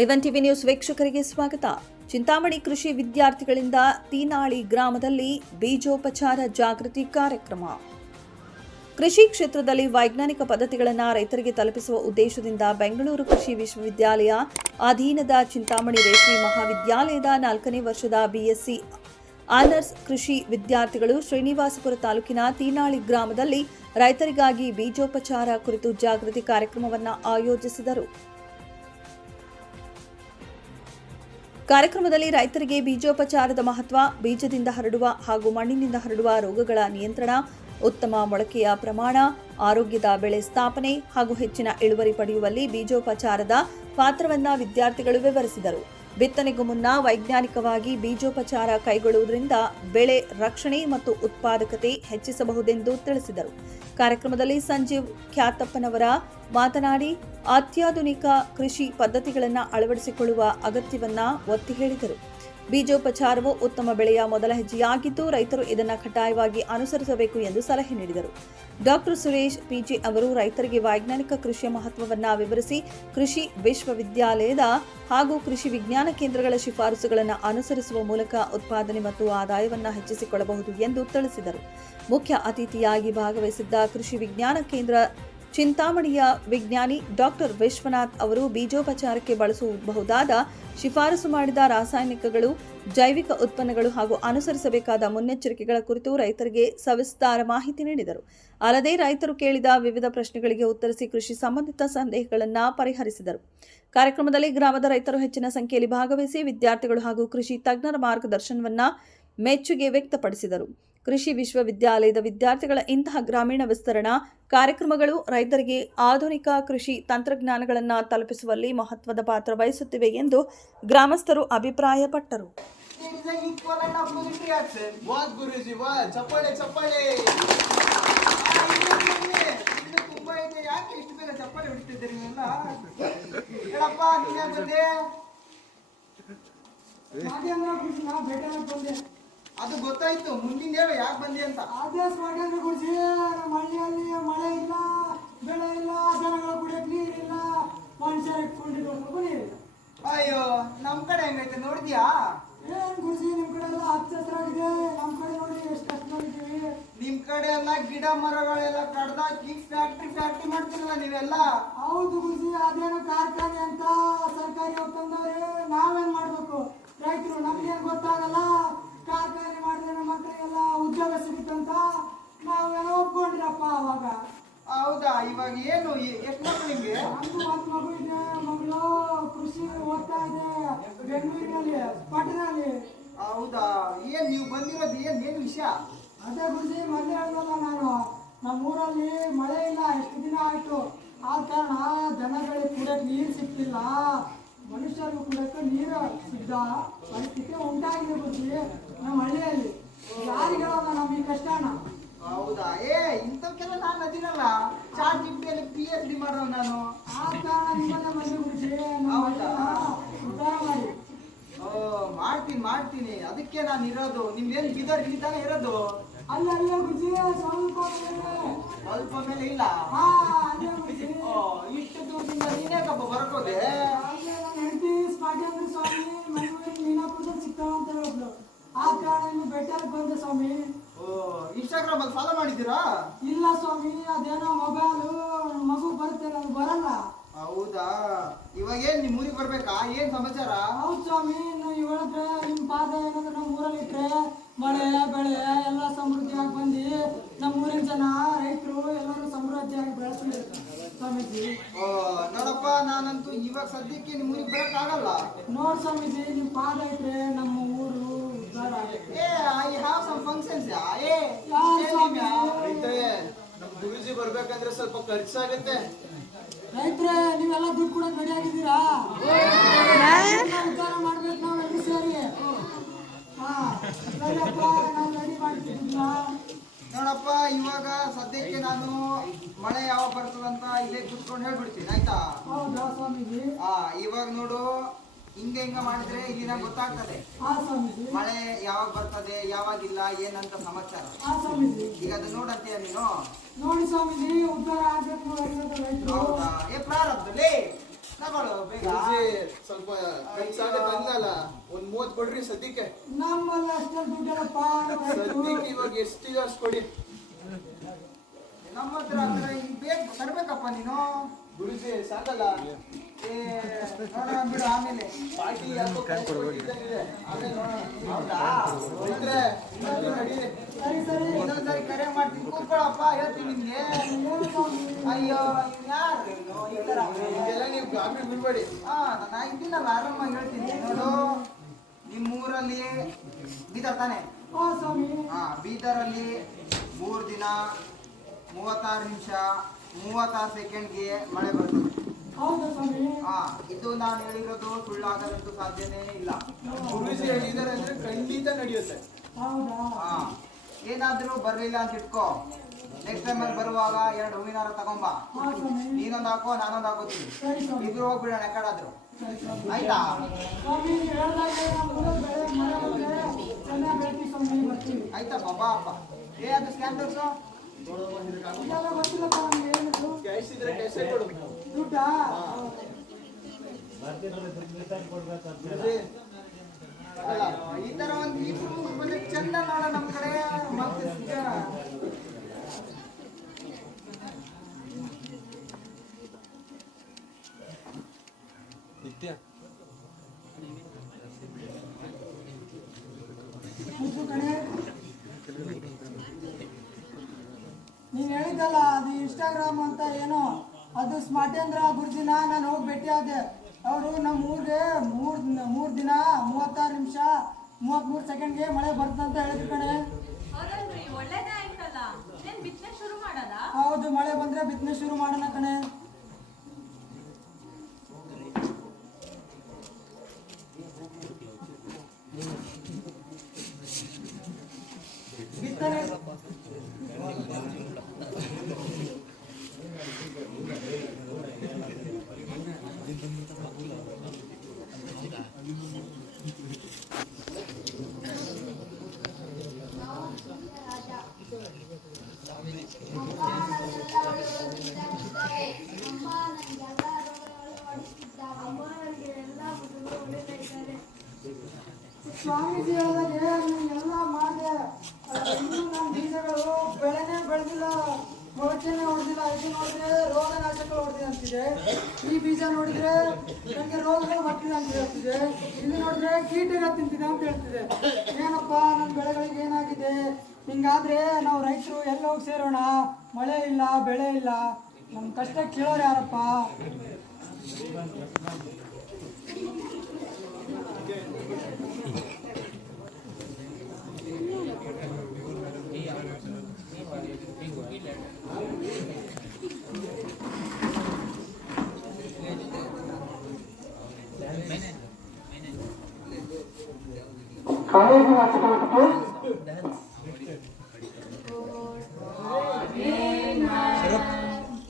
ಇವನ್ TV news ವೀಕ್ಷಕರಿಗೆ ಸ್ವಾಗತ. ಚಿಂತಾಮಣಿ ಕೃಷಿ ವಿದ್ಯಾರ್ಥಿಗಳಿಂದ ತೀನಾಳಿ ಗ್ರಾಮದಲ್ಲಿ ಬೀಜೋಪಚಾರ ಜಾಗೃತಿ ಕಾರ್ಯಕ್ರಮ. ಕೃಷಿ ಕ್ಷೇತ್ರದಲ್ಲಿ ವೈಜ್ಞಾನಿಕ ಪದ್ಧತಿಗಳನ್ನು ರೈತರಿಗೆ ತಲುಪಿಸುವ ಉದ್ದೇಶದಿಂದ ಬೆಂಗಳೂರು ಕೃಷಿ ವಿಶ್ವವಿದ್ಯಾಲಯ ಅಧೀನದ ಚಿಂತಾಮಣಿ ರೇಷ್ಮೆ ಮಹಾವಿದ್ಯಾಲಯದ 4ನೇ ವರ್ಷದ ಬಿಎಸ್ಸಿ ಆನರ್ಸ್ ಕೃಷಿ ವಿದ್ಯಾರ್ಥಿಗಳು ಶ್ರೀನಿವಾಸಪುರ ತಾಲೂಕಿನ ತೀನಾಳಿ ಗ್ರಾಮದಲ್ಲಿ ರೈತರಿಗಾಗಿ ಬೀಜೋಪಚಾರ ಕುರಿತು ಜಾಗೃತಿ ಕಾರ್ಯಕ್ರಮವನ್ನು ಆಯೋಜಿಸಿದರು. ಕಾರ್ಯಕ್ರಮದಲ್ಲಿ ರೈತರಿಗೆ ಬೀಜೋಪಚಾರದ ಮಹತ್ವ, ಬೀಜದಿಂದ ಹರಡುವ ಹಾಗೂ ಮಣ್ಣಿನಿಂದ ಹರಡುವ ರೋಗಗಳ ನಿಯಂತ್ರಣ, ಉತ್ತಮ ಮೊಳಕೆಯ ಪ್ರಮಾಣ, ಆರೋಗ್ಯದ ಬೆಳೆ ಸ್ಥಾಪನೆ ಹಾಗೂ ಹೆಚ್ಚಿನ ಇಳುವರಿ ಪಡೆಯುವಲ್ಲಿ ಬೀಜೋಪಚಾರದ ಪಾತ್ರವನ್ನು ವಿದ್ಯಾರ್ಥಿಗಳು ವಿವರಿಸಿದರು. ಬಿತ್ತನೆಗೂ ಮುನ್ನ ವೈಜ್ಞಾನಿಕವಾಗಿ ಬೀಜೋಪಚಾರ ಕೈಗೊಳ್ಳುವುದರಿಂದ ಬೆಳೆ ರಕ್ಷಣೆ ಮತ್ತು ಉತ್ಪಾದಕತೆ ಹೆಚ್ಚಿಸಬಹುದೆಂದು ತಿಳಿಸಿದರು. ಕಾರ್ಯಕ್ರಮದಲ್ಲಿ ಸಂಜೀವ್ ಖ್ಯಾತಪ್ಪನವರ ಮಾತನಾಡಿ ಅತ್ಯಾಧುನಿಕ ಕೃಷಿ ಪದ್ಧತಿಗಳನ್ನು ಅಳವಡಿಸಿಕೊಳ್ಳುವ ಅಗತ್ಯವನ್ನು ಒತ್ತಿ ಹೇಳಿದರು. ಬೀಜೋಪಚಾರವು ಉತ್ತಮ ಬೆಳೆಯ ಮೊದಲ ಹೆಜ್ಜೆಯಾಗಿದ್ದು ರೈತರು ಇದನ್ನು ಕಡ್ಡಾಯವಾಗಿ ಅನುಸರಿಸಬೇಕು ಎಂದು ಸಲಹೆ ನೀಡಿದರು. ಡಾಕ್ಟರ್ ಸುರೇಶ್ ಪಿಜಿ ಅವರು ರೈತರಿಗೆ ವೈಜ್ಞಾನಿಕ ಕೃಷಿಯ ಮಹತ್ವವನ್ನು ವಿವರಿಸಿ ಕೃಷಿ ವಿಶ್ವವಿದ್ಯಾಲಯದ ಹಾಗೂ ಕೃಷಿ ವಿಜ್ಞಾನ ಕೇಂದ್ರಗಳ ಶಿಫಾರಸುಗಳನ್ನು ಅನುಸರಿಸುವ ಮೂಲಕ ಉತ್ಪಾದನೆ ಮತ್ತು ಆದಾಯವನ್ನು ಹೆಚ್ಚಿಸಿಕೊಳ್ಳಬಹುದು ಎಂದು ತಿಳಿಸಿದರು. ಮುಖ್ಯ ಅತಿಥಿಯಾಗಿ ಭಾಗವಹಿಸಿದ್ದ ಕೃಷಿ ವಿಜ್ಞಾನ ಕೇಂದ್ರ ಚಿಂತಾಮಣಿಯ ವಿಜ್ಞಾನಿ ಡಾಕ್ಟರ್ ವಿಶ್ವನಾಥ್ ಅವರು ಬೀಜೋಪಚಾರಕ್ಕೆ ಬಳಸಬಹುದಾದ ಶಿಫಾರಸು ಮಾಡಿದ ರಾಸಾಯನಿಕಗಳು, ಜೈವಿಕ ಉತ್ಪನ್ನಗಳು ಹಾಗೂ ಅನುಸರಿಸಬೇಕಾದ ಮುನ್ನೆಚ್ಚರಿಕೆಗಳ ಕುರಿತು ರೈತರಿಗೆ ಸವಿಸ್ತಾರ ಮಾಹಿತಿ ನೀಡಿದರು. ಅಲ್ಲದೆ ರೈತರು ಕೇಳಿದ ವಿವಿಧ ಪ್ರಶ್ನೆಗಳಿಗೆ ಉತ್ತರಿಸಿ ಕೃಷಿ ಸಂಬಂಧಿತ ಸಂದೇಹಗಳನ್ನು ಪರಿಹರಿಸಿದರು. ಕಾರ್ಯಕ್ರಮದಲ್ಲಿ ಗ್ರಾಮದ ರೈತರು ಹೆಚ್ಚಿನ ಸಂಖ್ಯೆಯಲ್ಲಿ ಭಾಗವಹಿಸಿ ವಿದ್ಯಾರ್ಥಿಗಳು ಹಾಗೂ ಕೃಷಿ ತಜ್ಞರ ಮಾರ್ಗದರ್ಶನವನ್ನು ಮೆಚ್ಚುಗೆ ವ್ಯಕ್ತಪಡಿಸಿದರು. ಕೃಷಿ ವಿಶ್ವವಿದ್ಯಾಲಯದ ವಿದ್ಯಾರ್ಥಿಗಳ ಇಂತಹ ಗ್ರಾಮೀಣ ವಿಸ್ತರಣಾ ಕಾರ್ಯಕ್ರಮಗಳು ರೈತರಿಗೆ ಆಧುನಿಕ ಕೃಷಿ ತಂತ್ರಜ್ಞಾನಗಳನ್ನು ತಲುಪಿಸುವಲ್ಲಿ ಮಹತ್ವದ ಪಾತ್ರ ವಹಿಸುತ್ತಿವೆ ಎಂದು ಗ್ರಾಮಸ್ಥರು ಅಭಿಪ್ರಾಯಪಟ್ಟರು. ಅದು ಗೊತ್ತಾಯ್ತು, ಮುಂದಿನ ಹೇಳು ಯಾಕೆ ಬಂದಿ ಅಂತ. ಅದೇ ಸ್ವಾಗತ ಗುಡಿಸಿ ನಮ್ಮ ಹಳ್ಳಿಯಲ್ಲಿ ಮಳೆ ಇಲ್ಲ, ಬೆಳೆ ಇಲ್ಲ, ದನಗಳ ಕುಡಿಯಕ್ಕೆ ನೀರಿಲ್ಲ, ಮನುಷ್ಯರು ಇಟ್ಕೊಂಡಿರೋದು ನೀರಿಲ್ಲ. ಅಯ್ಯೋ, ನಮ್ ಕಡೆ ಹೆಂಗೈತೆ ನೋಡಿದ್ಯಾ? ಏನ್ ಗುಡಿಸಿ ನಿಮ್ ಕಡೆ ಎಲ್ಲ ಹಚ್ಚ ಹಸಿರಾಗಿದೆ, ನಮ್ ಕಡೆ ನೋಡಿ ಎಷ್ಟು ಕಷ್ಟವಾಗಿದ್ದೀವಿ. ನಿಮ್ ಕಡೆ ಎಲ್ಲ ಗಿಡ ಮರಗಳೆಲ್ಲ ಕಡ್ದಾಕಿ ಫ್ಯಾಕ್ಟ್ರಿ ಮಾಡ್ತಿರಲ್ಲ ನೀವೆಲ್ಲ. ಹೌದು ಗುಡಿಸಿ, ಅದೇನೋ ಕಾರ್ಖಾನೆ ಅಂತ ಸರ್ಕಾರಿ ಒಪ್ಪಂದವ್ರೆ, ನಾವೇನ್ ಮಾಡ್ಬೇಕು? ರೈತರು ನಮ್ಗೇನ್ ಗೊತ್ತಾಗಲ್ಲ. ಕಾರ್ಖಾನೆ ಮಾಡಿದ್ರೆ ನಮ್ಮ ಮಕ್ಕಳಿಗೆಲ್ಲ ಉದ್ಯೋಗ ಸಿಗುತ್ತಂತ ನಾವೇನೋ ಒಪ್ಕೊಂಡಿರಪ್ಪ ಅವಾಗ. ಹೌದಾ? ಇವಾಗ ಏನು ಎಷ್ಟು ಮಕ್ಕಳು ನಿಮ್ಗೆ? ನಮ್ದು ಒಂದು ಮಗು ಇದೆ. ಮಗಳು ಕೃಷಿ ಓದ್ತಾ ಇದೆ ಬೆಂಗಳೂರಿನಲ್ಲಿ, ಪಟ್ಟಣದಲ್ಲಿ. ಹೌದಾ? ಏನ್ ನೀವು ಬಂದಿರೋದು ಏನ್ ವಿಷಯ? ಅದೇ ಗುರುಜಿ, ಮೊದಲೇ ಹೇಳಲ್ಲ ನಾನು, ನಮ್ಮೂರಲ್ಲಿ ಮಳೆ ಇಲ್ಲ, ಎಷ್ಟು ದಿನ ಆಯ್ತು. ಆದ ಕಾರಣ ದನಗಳಿಗೆ ಕುಡಿಯಕ್ಕೆ ನೀರು ಸಿಕ್ತಿಲ್ಲ, ಮನುಷ್ಯರಿಗೂ ಕುಡಿಯಕ್ಕೆ ನೀರು ಸಿದ್ಧ ಪರಿಸ್ಥಿತಿ ಉಂಟಾಗಿದೆ ಗುರುಜಿ ನಮ್ಮ ಹಳ್ಳಿಯಲ್ಲಿ. ಯಾರಿಗೆಲ್ಲ ನಮ್ಮ ಈ ಕಷ್ಟನ? ಹೌದಾ? ಇಂಥಕ್ಕೆಲ್ಲ ನಾನು ಅದಿನಲ್ಲ, ಚಾಟ್ ಜಿಪಿಟಿಯಲ್ಲಿ PhD ಮಾಡೋ ನಾನು. ಆ ಕಾರಣ ನಿಮ್ಮನ್ನ ಮನೆ ಗುರುಜಿ ಉದ್ಧಾರ ಮಾಡಿ. ಮಾಡ್ತೀನಿ. ಅದಕ್ಕೆ ನಾನು ಇರೋದು. ನಿಮ್ದೇನು ಬೀದರ್ ಇಲ್ಲಿ ತಾನೇ ಇರೋದು? ಅಲ್ಲ ಗುರುಜಿ, ಸ್ವಲ್ಪ ಮೇಲೆ ಇಲ್ಲ. ಅದೇ ಗುರುಜಿ. ಇಷ್ಟು ದೂರದಿಂದ ನೀನೇಕಪ್ಪ ಬರ್ಕೋದೆ? ಹೆಂಡತಿ ಸ್ವಾಗೇಂದ್ರ ಸ್ವಾಮಿ ಮಂಗಳೂರು ಮೀನಾಪುರದಲ್ಲಿ ಸಿಗ್ತಾವ ಅಂತ ಹೇಳಿದ್ರು. ಆ ಕಾರಣ ನೀವು ಬೆಟ್ಟಕ್ಕೆ ಬಂದೆ ಸ್ವಾಮಿ. ಇನ್ಸ್ಟಾಗ್ರಾಮ್ ಅಲ್ಲಿ ಫಾಲೋ ಮಾಡಿದ್ದೀರಾ? ಇಲ್ಲ ಸ್ವಾಮಿ, ಅದೇನೋ ಮೊಬೈಲು ಮಗು ಬರುತ್ತೆ, ನನಗೆ ಬರಲ್ಲ. ಹೌದಾ? ಇವಾಗ ಏನ್ ನಿಮ್ ಊರಿಗೆ ಬರ್ಬೇಕಾ? ಏನ್ ಸಮಾಚಾರ? ಹೌದು ಸ್ವಾಮಿ, ನೀವು ಹೇಳಿದ್ರೆ ನಿಮ್ ಪಾದ ಏನಾದ್ರು ನಮ್ಮ ಊರಲ್ಲಿ ಇಟ್ರೆ ಮಳೆ ಬೆಳೆ ಎಲ್ಲ ಸಮೃದ್ಧಿಯಾಗಿ ಬಂದು ನಮ್ಮ ಊರಿನ ಜನ ರೈತರು ಎಲ್ಲರೂ ಸಮೃದ್ಧಿಯಾಗಿ ಬೆಳೆಸ್ಲಿ ಸ್ವಾಮೀಜಿ. ನೋಡಪ್ಪ, ನಾನಂತೂ ಇವಾಗ ಸದ್ಯಕ್ಕೆ ನಿಮ್ ಊರಿಗೆ ಬರಕ್ ಆಗಲ್ಲ. ನೋಡ್ ಸ್ವಾಮೀಜಿ, ನಿಮ್ ಪಾದ ಇಟ್ರೆ ನಮ್ಮ ಊರು ಉದ್ಧಾರ ಆಗುತ್ತೆ. I have some functions. ನಮ್ ಗುರುಜಿ ಬರ್ಬೇಕಂದ್ರೆ ಸ್ವಲ್ಪ ಖರ್ಚಾಗತ್ತೆ. ರೈತ್ರೆ, ನೀವೆಲ್ಲ ದುಡ್ಡು ಕೊಡಕ್ ರೆಡಿ ಆಗಿದ್ದೀರಾ? ಉದ್ಧಾರ ಮಾಡ್ಬೇಕು ನಾವೆಲ್ಲರೂ ಸೇರಿ. ನಾವು ರೆಡಿ ಮಾಡ್ತಿದ್ದೀವಿ. ನೋಡಪ್ಪ, ಇವಾಗ ಸದ್ಯಕ್ಕೆ ನಾನು ಮಳೆ ಯಾವಾಗ ಬರ್ತದಂತ ಇಲ್ಲೇ ಕೂತ್ಕೊಂಡು ಹೇಳ್ಬಿಡ್ತೀನಿ, ಆಯ್ತಾ? ಹೌದಾ ಸ್ವಾಮೀಜಿ? ಇವಾಗ ನೋಡು, ಹಿಂಗ ಮಾಡಿದ್ರೆ ಇಲ್ಲಿನ ಗೊತ್ತಾಗ್ತದೆ ಮಳೆ ಯಾವಾಗ ಬರ್ತದೆ ಯಾವಾಗಿಲ್ಲ ಏನಂತ ಸಮಾಚಾರ. ಈಗ ಅದು ನೋಡಂತೀಯ ನೀನು? ನೋಡಿ ಸ್ವಾಮೀಜಿ, ಉದ್ಧಾರ ಆಗ್ಬೇಕು. ಹೌದಾ? ಪ್ರಾರಬ್ಧಲೇ ತಗೊಳ್ಳು ಬೇಗ. ಗುರುಜಿ ಸ್ವಲ್ಪ ಖರ್ಚಾಗಲ್ಲ, ಒಂದ್ 30 ಕೊಡ್ರಿ ಸದ್ಯಕ್ಕೆ. ನಮ್ಮಲ್ಲಿ ಅಷ್ಟೇ ದುಡ್ಡಲ್ಲಪ್ಪ. ಸದ್ಯಕ್ಕೆ ಇವಾಗ ಎಷ್ಟಿದೆ ಅಷ್ಟು ಕೊಡಿ. ನಮ್ಮ ಹತ್ರ ಅಂದ್ರೆ ಈಗ ಬೇಕು ತರ್ಬೇಕಪ್ಪ ನೀನು. ಗುರುಜಿ ಸಾಕಲ್ಲ. ನೋಡೋಣ ಬಿಡು ಆಮೇಲೆ. ಪಾರ್ಟಿ ಯಾಕೋ ಕೊಟ್ಟಿದ್ದಂಗಿದೆ. ಆಮೇಲೆ ನೋಡೋಣ. ಹೌದಾ? ಹೋದ್ರೆ ನಡಿ. ಸರಿ ಸರಿ. ಇನ್ನೊಂದ್ಸರಿ ಕರೆ ಮಾಡ್ತೀನಿ, ಕೂತ್ಕೊಳ್ಳಪ್ಪ, ಹೇಳ್ತೀನಿ ನಿಮ್ಗೆ. ಅಯ್ಯೋ ಯಾರು ಈ ತರ? ಇದೆಲ್ಲ ನೀವು ಗಾಬರಿ ಬಿಡ್ಬೇಡಿ. ನಾನು ಇದ್ದೀನಲ್ಲ, ಆರಾಮಾಗಿ ಹೇಳ್ತೀನಿ. ನೋಡು, ನಿಮ್ಮೂರಲ್ಲಿ ಬೀದರ್ ತಾನೆ? ಹಾ ಸ್ವಾಮಿ. ಬೀದರಲ್ಲಿ 3 ದಿನ 36 ನಿಮಿಷ 36 ಸೆಕೆಂಡ್ಗೆ ಮಳೆ ಬರ್ತದೆ. ಹೌದಾ ಸ್ವಾಮಿ? ಇದು ನಾನು ಹೇಳಿರೋದು ಸುಳ್ಳಾಗದಂತೂ ಸಾಧ್ಯನೇ ಇಲ್ಲ. ಗುರುಜಿ ಹೇಳಿದಾರೆ ಅಂದ್ರೆ ಖಂಡಿತ ನಡೆಯುತ್ತೆ. ಹೌದಾ? ಏನಾದ್ರೂ ಬರ್ಲಿಲ್ಲ ಅಂತ ಇಟ್ಕೋ, ನೆಕ್ಸ್ಟ್ ಟೈಮ್ ಅಲ್ಲಿ ಬರುವಾಗ 2 ಹೂವಿನಾರ ತಗೊಂಬಾ. ಹಾ ಸ್ವಾಮಿ. ನೀನೊಂದು ಹಾಕೋ, ನಾನೊಂದು ಹಾಕೋತೀನಿ. ಸರಿ ಸ್ವಾಮಿ. ಇಬ್ರು ಹೋಗ್ಬಿಡೋಣ ಯಾಕಡಾದ್ರು. ಸರಿ ಸ್ವಾಮಿ. ಆಯ್ತಾ? ಸ್ವಾಮಿ ಹೇಳ್ದಾಗ ನಮ್ಮ ಊರಲ್ಲಿ ಬೆಳೆ ಮಳೆ ಬಂದ್ರೆ ಚೆನ್ನಾಗಿ ಬೆಳಿತೀವಿ ಸ್ವಾಮಿ, ಬರ್ತೀವಿ. ಆಯ್ತಾ ಬಾಬಾ ಅಪ್ಪ. ಅದು ಸ್ಕ್ಯಾನ್ ತೋರಿಸು. ಇದೆಲ್ಲ ಗೊತ್ತಿಲ್ಲಪ್ಪ ನಮ್ಗೆ ಹೇಳಿದ್ರು. ಕ್ಯಾಶ್ ಇದ್ರೆ ಕ್ಯಾಶೇ ಕೊಡು. ದುಡ್ಡಾ? ಗುರುಜಿ ಅಲ್ಲ, ಈ ತರ ಒಂದು ಇಬ್ರು ಬಂದ್ರೆ ಚಂದ ನೋಡ ನಮ್ ಕಡೆ. ಮತ್ತೆ ಮುದ್ದು ಕಣೆ. ನೀನ್ ಹೇಳಿದ್ದಲ್ಲ ಅದು ಇನ್ಸ್ಟಾಗ್ರಾಮ್ ಅಂತ ಏನೋ, ಅದು ಸ್ಮಾರ್ಟೇಂದ್ರ ಗುರುಜಿನ ನಾನು ಹೋಗಿ ಭೇಟಿ ಆದೆ. ಅವರು ನಮ್ಮ ಊರಿಗೆ 3 ದಿನ 36 ನಿಮಿಷ 33 ಸೆಕೆಂಡ್ಗೆ ಮಳೆ ಬರ್ತಂತ ಹೇಳಿದ್ರು ಕಣೆ. ಹೌದಲ್ರಿ, ಒಳ್ಳೇದೇ ಆಯ್ತಲ್ಲ. ಏನ್ ಬಿತ್ತನೆ ಶುರು ಮಾಡದ? ಹೌದು, ಮಳೆ ಬಂದ್ರೆ ಬಿತ್ತನೆ ಶುರು ಮಾಡೋಣ ಕಣೆ. ಬಿತ್ತನೆ ಸ್ವಾಮೀಜಿ ಹೇಳಿದಾಗೆ ಎಲ್ಲ ಮಾಡಿದೆ. ಇನ್ನೂ ನಮ್ಮ ಬೀಜಗಳು ಬೆಳೆನೇ ಬೆಳೆದಿಲ್ಲ, ಮೊಳಕೆನೆ ಹೊಡೆದಿಲ್ಲ. ಇದು ನೋಡಿದ್ರೆ ರೋಗನಾಶಕಗಳು ಹೊಡೆದಿದೆ ಅಂತಿದೆ. ಈ ಬೀಜ ನೋಡಿದ್ರೆ ನನಗೆ ರೋಗಗಳು ಬರ್ತಿದೆ ಅಂತ ಹೇಳ್ತಿದೆ. ಇಲ್ಲಿ ನೋಡಿದ್ರೆ ಕೀಟಗಳು ತಿಂತಿದೆ ಅಂತ ಹೇಳ್ತಿದೆ. ಏನಪ್ಪ ನನ್ನ ಬೆಳೆಗಳಿಗೆ ಏನಾಗಿದೆ? ಹಿಂಗಾದ್ರೆ ನಾವು ರೈತರು ಎಲ್ಲ ಹೋಗಿ ಸೇರೋಣ? ಮಳೆ ಇಲ್ಲ, ಬೆಳೆ ಇಲ್ಲ, ನಮ್ಮ ಕಷ್ಟ ಕೇಳೋರು ಯಾರಪ್ಪ?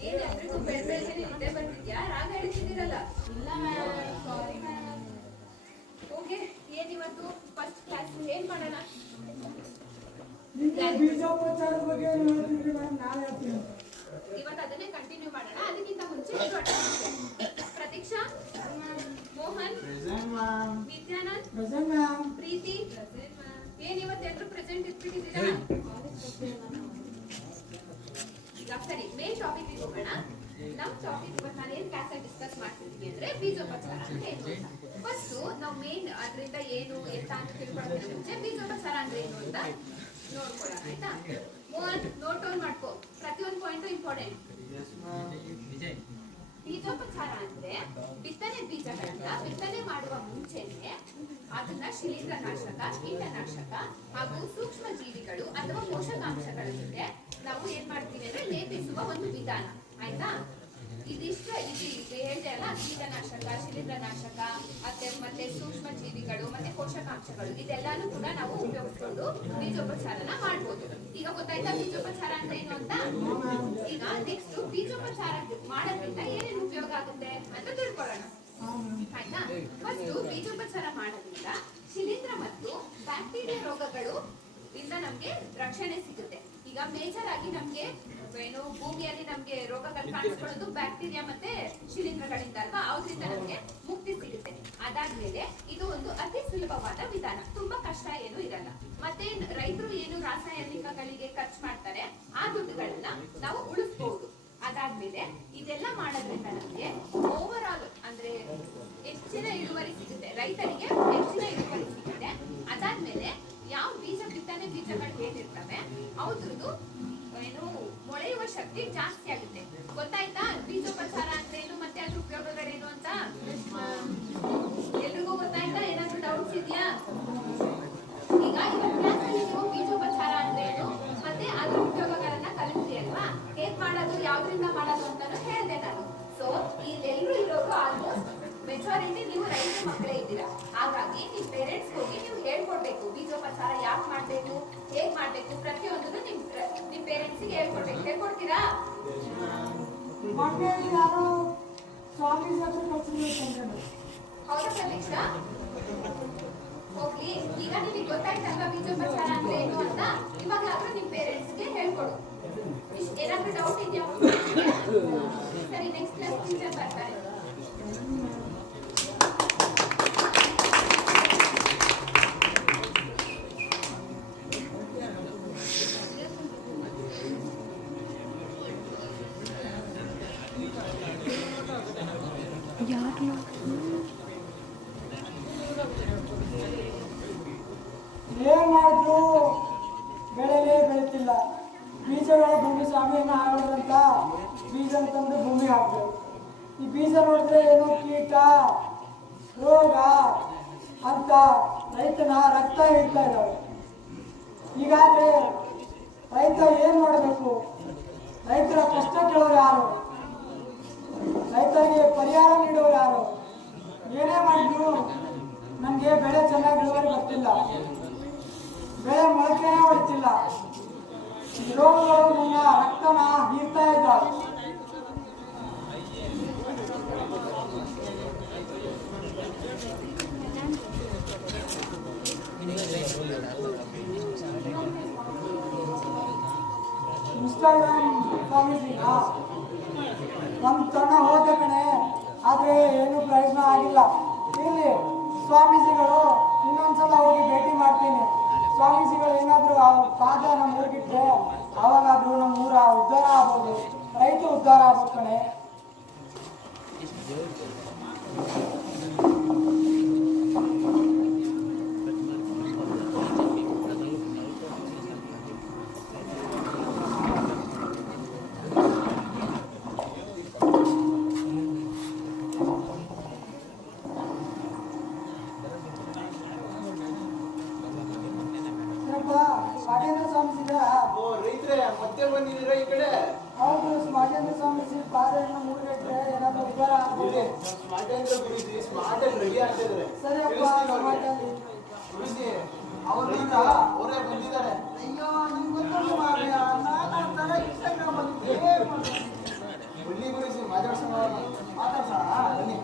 ಏನೆಲ್ರಿಗೂ ಬೆಳಗ್ಗೆ ನಿದ್ದೆ ಬರ್ತಿದ್ಯಾ? ರಾಗ ಹಿಡಿತಿದ್ದೀರಲ್ಲ? ಓಕೆ, ಏನಿವತ್ತು ಫಸ್ಟ್ ಕ್ಲಾಸ್ ಏನ್ ಮಾಡೋಣ? ಬೀಜೋಪಚಾರದ ಬಗ್ಗೆ ಹೇಳ್ತಿದ್ರಿ ಮೇಡಮ್, ನಾನು ಹೇಳ್ತೀನಿ. ಇವತ್ತು ಅದನ್ನೇ ಕಂಟಿನ್ಯೂ ಮಾಡೋಣ. ಅದಕ್ಕಿಂತ ಮುಂಚೆ ಪ್ರತೀಕ್ಷಾ, ಮೋಹನ್, ನಿತ್ಯಾನಂದ್, ಪ್ರೆಸೆಂಟ್ ಮ್ಯಾಮ್. ಪ್ರೀತಿ, ಏನಿವತ್ತು ಎಲ್ಲರೂ ಪ್ರೆಸೆಂಟ್ ಇಟ್ಬಿಟ್ಟಿದ್ದೀರಾ? ಈಗ ಸರಿ, ಮೇನ್ ಟಾಪಿಕ್ ಹೋಗೋಣ. ನಮ್ ಟಾಪಿಕ್ ಇವತ್ತು ನಾನು ಏನ್ ಕ್ಲಾಸ್ ಡಿಸ್ಕಸ್ ಮಾಡ್ತಿದ್ದೀನಿ ಅಂದ್ರೆ ಬೀಜೋಪಚಾರ ಅಂತ ಏನು. ಫಸ್ಟ್ ನಾವು ಮೇನ್ ಅದರಿಂದ ಏನು ಎತ್ತ ಅಂತ ತಿಳ್ಕೊಳ್ಳೋದಕ್ಕೆ ಮುಂಚೆ ಬೀಜೋಪಚಾರ ಅಂದ್ರೆ ಏನು ಅಂತ ನೋಡ್ಕೊಳ್ಳೋಣ, ಆಯ್ತಾ? ನೋಟ್ ಡೌನ್ ಮಾಡ್ಕೋ, ಪ್ರತಿಯೊಂದು ಪಾಯಿಂಟ್ ಇಂಪಾರ್ಟೆಂಟ್. ಬೀಜೋಪಚಾರ ಅಂದ್ರೆ ಬಿತ್ತನೆ ಬೀಜಗಳನ್ನ ಬಿತ್ತನೆ ಮಾಡುವ ಮುಂಚೆನೆ ಅದನ್ನ ಶಿಲೀಂಧ್ರನಾಶಕ, ಕೀಟನಾಶಕ ಹಾಗೂ ಸೂಕ್ಷ್ಮ ಜೀವಿಗಳು ಅಥವಾ ಪೋಷಕಾಂಶಗಳ ಜೊತೆ ನಾವು ಏನ್ ಮಾಡ್ತೀವಿ ಅಂದ್ರೆ ಲೇಪಿಸುವ ಒಂದು ವಿಧಾನ, ಆಯ್ತಾ? ಇದಿಷ್ಟು ಹೇಳ್ದೆ ಅಲ್ಲ, ಕೀಟನಾಶಕ, ಶಿಲೀಂಧ್ರನಾಶಕ ಮತ್ತೆ ಸೂಕ್ಷ್ಮ ಜೀವಿಗಳು ಮತ್ತೆ ಪೋಷಕಾಂಶಗಳು, ಇದೆಲ್ಲಾನು ಕೂಡ ನಾವು ಉಪಯೋಗಿಸ್ಕೊಂಡು ಬೀಜೋಪಚಾರನ ಮಾಡ್ಬೋದು. ಈಗ ಗೊತ್ತಾಯ್ತಾ ಬೀಜೋಪಚಾರ ಅಂದ್ರೆ ಏನು ಅಂತ? ಈಗ ನೆಕ್ಸ್ಟ್ ಬೀಜೋಪಚಾರ ಮಾಡೋದ್ರಿಂದ ಏನೇನು ಉಪಯೋಗ ಆಗುತ್ತೆ ಅಂತ ತಿಳ್ಕೊಳ್ಳೋಣ, ಆಯ್ತಾ? ಫಸ್ಟ್ ಬೀಜೋಪಚಾರ ಮಾಡೋದ್ರಿಂದ ಶಿಲೀಂಧ್ರ ಮತ್ತು ಬ್ಯಾಕ್ಟೀರಿಯಾ ರೋಗಗಳು ಇಂದ ನಮ್ಗೆ ರಕ್ಷಣೆ ಸಿಗುತ್ತೆ. ಈಗ ಈಗ ಮೇಜರ್ ಆಗಿ ನಮ್ಗೆ ಏನು ಭೂಮಿಯಲ್ಲಿ ನಮ್ಗೆ ರೋಗಗಳು ಕಾಣಿಸ್ಕೊಳ್ಳೋದು ಬ್ಯಾಕ್ಟೀರಿಯಾ ಮತ್ತೆ ಶಿಲೀಂಧ್ರಗಳಿಂದ ಅಲ್ವಾ, ಅವರಿಂದ ನಮ್ಗೆ ಮುಕ್ತಿ ಸಿಗುತ್ತೆ. ಅದಾದ್ಮೇಲೆ ಇದು ಒಂದು ಅತಿ ಸುಲಭವಾದ ವಿಧಾನ, ತುಂಬಾ ಕಷ್ಟ ಏನು ಇರಲ್ಲ. ಮತ್ತೆ ರೈತರು ಏನು ರಾಸಾಯನಿಕಗಳಿಗೆ ಖರ್ಚು ಮಾಡ್ತಾರೆ ಆ ದುಡ್ಡುಗಳನ್ನ ನಾವು ಉಳಿಸಬಹುದು. ಅದಾದ್ಮೇಲೆ ಇದೆಲ್ಲ ಮಾಡೋದ್ರಿಂದ ನಮ್ಗೆ ಓವರ್ ಆಲ್ ಅಂದ್ರೆ ಹೆಚ್ಚಿನ ಇಳುವರಿ ಸಿಗುತ್ತೆ, ರೈತರಿಗೆ ಹೆಚ್ಚಿನ ಇಳುವರಿ ಸಿಗುತ್ತೆ. ಅದಾದ್ಮೇಲೆ ಯಾವ ಬಿತ್ತನೆ ಬೀಜಗಳು ಏನಿರ್ತವೆ ಅವ್ರದ್ದು ಏನು ಮೊಳೆಯುವ ಶಕ್ತಿ ಜಾಸ್ತಿ ಆಗುತ್ತೆ. ಗೊತ್ತಾಯ್ತಾ ಬೀಜೋಪಚಾರ ಅಂದ್ರೆ ಏನು ಮತ್ತೆ ಅದ್ರ ಉಪಯೋಗಗಳೇನು ಅಂತ? ಎಲ್ರಿಗೂ ಗೊತ್ತಾಯ್ತಾ? ಏನಾದ್ರು ಡೌಟ್ಸ್ ಇದೆಯಾ? ಈಗ ಕ್ಲಾಸಲ್ಲಿ ನೀವು ಬೀಜೋಪಚಾರ ಅಂದ್ರೆ ಏನು ಮತ್ತೆ ಅದ್ರ ಉಪಯೋಗಗಳನ್ನ ಕಲಿತ್ರಿ ಅಲ್ವಾ? ಹೇಗ್ ಮಾಡೋದು, ಯಾವ್ದ್ರಿಂದ ಮಾಡೋದು ಅಂತಾನು ಹೇಳ್ದೆ ನಾನು. ಸೊ ಇಲ್ಲೆಲ್ಲರೂ ಇರೋರು ಆಲ್ಮೋಸ್ಟ್ ಮೆಜಾರಿಟಿ ನೀವು ರೈತರ ಮಕ್ಕಳೇ ಇದ್ದೀರಾ. ಹಾಗಾಗಿ ನಿಮ್ ಪೇರೆಂಟ್ಸ್ ಹೋಗಿ ನೀವು ಹೇಳ್ಕೊಡ್ಬೇಕು ಬೀಜೋಪಚಾರ ಯಾಕೆ ಮಾಡ್ಬೇಕು, ಹೇಗ್ ಮಾಡ್ಬೇಕು, ಪ್ರತಿಯೊಂದನ್ನು ನಿಮ್ ಪೇರೆಂಟ್ಸ್ಗೆ ಹೇಳ್ಕೊಡ್ಬೇಕು. ಹೇಳ್ಕೊಡ್ತೀರಾ? ನಾನು ಸ್ವಾಮೀಜಿ ಹತ್ರ ಕಳ್ಸಿದ್ದೀನಿ. ಹೌದಾ ಪ್ರತೀಕ್ಷಾ? ಹೋಗ್ಲಿ. ಈಗ ನಿಮಗೆ ಗೊತ್ತಾಯ್ತಲ್ವಾ ಬೀಜೋಪಚಾರ ಅಂದ್ರೆ ಏನು ಅಂತ? ಇವಾಗಾದ್ರೂ ನಿಮ್ ಪೇರೆಂಟ್ಸ್ಗೆ ಹೇಳ್ಕೊಡು. ಏನಾದ್ರೂ ಡೌಟ್ ಇದೆಯಾ? ಸರಿ, ನೆಕ್ಸ್ಟ್ ಕ್ಲಾಸ್ ಟೀಚರ್ ಬರ್ತಾರೆ. ಏನ್ ಮಾಡಿದ್ರು ಬೆಳೆಲೇ ಬೆಳೀತಿಲ್ಲ. ಬೀಜಗಳ ಭೂಮಿ ಸ್ವಾಮಿಯನ್ನ ಆಡೋದಂತ ಬೀಜ ತಂದು ಭೂಮಿ ಹಾಕ್ಬೇಕು. ಈ ಬೀಜ ನೋಡಿದ್ರೆ ಏನು ಕೀಟ ರೋಗ ಅಂತ ರೈತನ ರಕ್ತ ಹಿಡ್ತಾ ಇದ್ದಾವೆ. ಹೀಗಾದ್ರೆ ರೈತ ಏನ್ ಮಾಡಬೇಕು? ರೈತರ ಕಷ್ಟ ಕೇಳೋರು ಯಾರು? ರೈತರಿಗೆ ಪರಿಹಾರ ನೀಡೋರು ಯಾರು? ಏನೇ ಮಾಡಿದ್ರು ನನಗೆ ಬೆಳೆ ಚೆನ್ನಾಗಿ ಇಳುವರಿ ಬರ್ತಿಲ್ಲ, ಬೆಳೆ ಮೊಳಕೆನೇ ಹೊಡಿತಿಲ್ಲ, ರೋಗಗಳು ನನ್ನ ರಕ್ತನ ಹೀರ್ತಾ ಇದ್ದಾವೆ. ಇನ್ಸ್ಟಾಗ್ರಾಮ್ ಸ್ವಾಮೀಜಿನ ನಮ್ಮ ತನ ಹೋದ ಕಣೆ, ಆದರೆ ಏನು ಪ್ರಯೋಜನ ಆಗಿಲ್ಲ. ಇಲ್ಲಿ ಸ್ವಾಮೀಜಿಗಳು ಇನ್ನೊಂದ್ಸಲ ಹೋಗಿ ಭೇಟಿ ಮಾಡ್ತೀನಿ. ಸ್ವಾಮೀಜಿಗಳು ಏನಾದರೂ ಪಾದ ನಮ್ಮ ಊರಿಗಿಟ್ರೆ ಅವಾಗಾದ್ರೂ ನಮ್ಮ ಊರ ಉದ್ಧಾರ ಆಗ್ಬೋದು, ರೈತ ಉದ್ಧಾರ ಆಗ್ಬೋದು ಕಣೆ. ಮತ್ತೆ ಬಂದಿದ್ದೀರಾ ಈ ಕಡೆ? ಹೌದು, ಸ್ಮಾರ್ಟೇಂದ್ರ ಸ್ವಾಮೀಜಿ ಪಾದೆಯನ್ನು ಮೂಡಿಟ್ರೆ ಏನಾದರೂ ಉದ್ಧಾರ ಆಗ್ಬೋದು. ಸ್ಮಾರ್ಟೇಂದ್ರ ಗುರುಜಿ ಸ್ಮಾರ್ಟ್ ಆಗಿ ರೆಡಿ ಆಗ್ತಿದ್ದಾರೆ. ಗುರುಜಿ ಅವರೇ ಬಂದಿದ್ದಾರೆ. ಅಯ್ಯೋ ನಿಮ್ಗೆ ಗೊತ್ತಲ್ಲ ಮಾರ್ರೆ, ನಾನು ತರ ಇನ್ಸ್ಟಾಗ್ರಾಮ್ ಬನ್ನಿ ಗುರುಜಿ ಮಾತಾಡ್ಸೋಣ. ಬನ್ನಿ.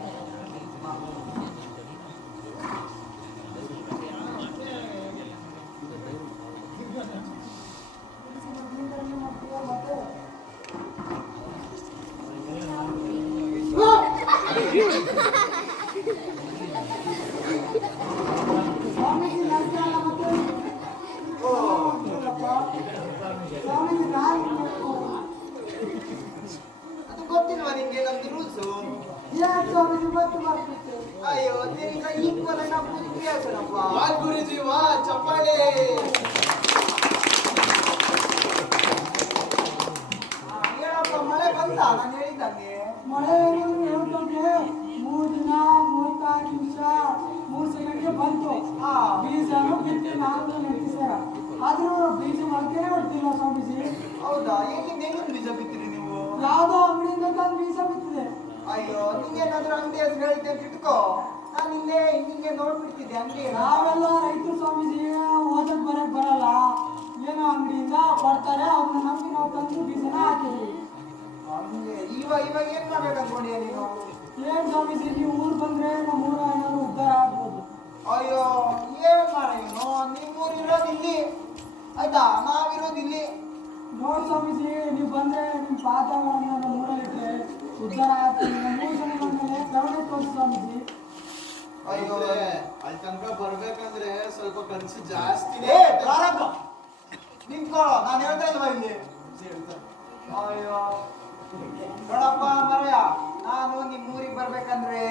ಅದು ಗೊತ್ತಿಲ್ವಾ ನಿಮ್ಗೆ ನಮ್ದು ರೂಲ್ಸು? ಅಯ್ಯೋ ನಿನ್ನ ಈಕ್ವಲ್ ಆಗಿ ನಾವು ಪೂಜೆ ಕ್ರಿಯಾಸನಪ್ಪ. ವಾ ಗುರುಜಿ ವಾ, ಚಪ್ಪಾಳೆ. ಹೇಳಪ್ಪ, ಮಳೆ ಬಂತ? ನಾನು ಹೇಳಿದ್ದಂಗೆ ಮಳೆ ಹೇಳ್ಕೊಂಡ್ರೆ 3 ದಿನ 34 ನಿಮಿಷ 3 ಸೆಕೆಂಡ್ಗೆ ಬಂತು. ಬೀಜನು ಬಿತ್ತಿ ನಾವು ನೆಟ್ಟಿಸರ, ಆದ್ರೂ ಬೀಜ ಮೊಳಕೆನೇ ಹೊಡ್ತಿಲ್ಲ ಸ್ವಾಮೀಜಿ. ಹೌದಾ? ಎಲ್ಲಿಂದ ಬೀಜ ಬಿತ್ತೀರಿ ನೀವು? ಯಾವುದೋ ಅಂಗಡಿಯಿಂದ ತಂದು ಬೀಜ ಬಿತ್ತಿದೆ. ಅಯ್ಯೋ ನಿಂಗೇನಾದ್ರೂ ಅಂಗಡಿ ಹೆಸರು ಹೇಳಿದ್ದೆ ಅಂತ ಇಟ್ಕೋ, ನಾನು ಹಿಂಗೆ ನೋಡ್ಬಿಡ್ತಿದ್ದೆ ಅಂಗಡಿ. ನಾವೆಲ್ಲ ರೈತರು ಸ್ವಾಮೀಜಿ, ಓದಕ್ ಬರಕ್ ಬರಲ್ಲ, ಏನೋ ಅಂಗಡಿಯಿಂದ ಕೊಡ್ತಾರೆ, ಅವ್ರನ್ನ ನಂಬಿ ನಾವು ತಂದು ಬೀಜನ ಹಾಕಿದ್ವಿ. ಇವಾಗ ಏನ್ ಮಾಡ್ಬೇಕು ಅನ್ಕೊಂಡಿಯ ನೀನು? ಏನ್ ಸ್ವಾಮೀಜಿ, ನೀವು ಊರ್ ಬಂದ್ರೆ ನಮ್ಮ ಊರ ಏನಾದ್ರು ಉದ್ಧಾರ ಆಗ್ಬೋದು. ಅಯ್ಯೋ ಏನ್ ಮಾಡ ನೀನು? ನಿಮ್ಮೂರು ಇರೋದು ಇಲ್ಲಿ ಆಯ್ತಾ, ನಾವಿರೋದು ಇಲ್ಲಿ. ನೋಡ್ ಸ್ವಾಮೀಜಿ, ನೀವು ಬಂದ್ರೆ ನಿಮ್ಮ ಪಾದಗಳನ್ನ ನಮ್ಮ ಊರಲ್ಲಿಟ್ರೆ ಉದ್ಧಾರ ಆಗ್ತದೆ. ನಮ್ಮ ಮೂರು ಜನ ಮೇಲೆ ಕರುಣೆ ತೋರಿಸಿ ಸ್ವಾಮೀಜಿ. ಅಯ್ಯೋ ಅಲ್ಲಿ ತನಕ ಬರ್ಬೇಕಂದ್ರೆ ಸ್ವಲ್ಪ ಖರ್ಚು ಜಾಸ್ತಿನೇ ಏ ಆಗುತ್ತೆ. ಬಾರಪ್ಪ, ನಿಂತ್ಕೊಳ್ಳೋ, ನಾನು ಹೇಳ್ತಾ ಇಲ್ವಾ ಇಲ್ಲಿ? ಅಯ್ಯೋ ನೋಡಪ್ಪ ಮರಯ, ನಾನು ನಿಮ್ಮೂರಿಗೆ ಬರ್ಬೇಕಂದ್ರೆ